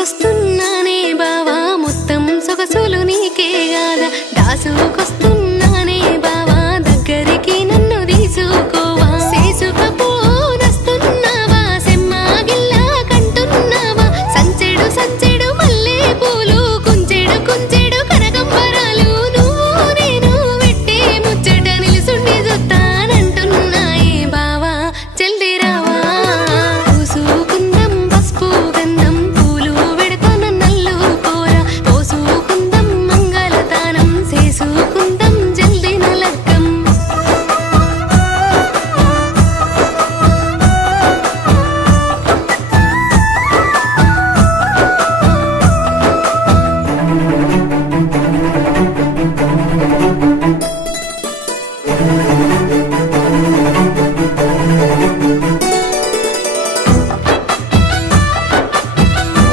దాసుకొస్తున్నానే బావా మొత్తం సొగసులు నీకే గాదా దాసుకొస్తున్నానే బావా దగ్గరికి నన్ను తీసుకోవా చేసుకపోనస్తున్నావా సెమ్మాగిల్లా కంటున్నావా సంచెడు సంచె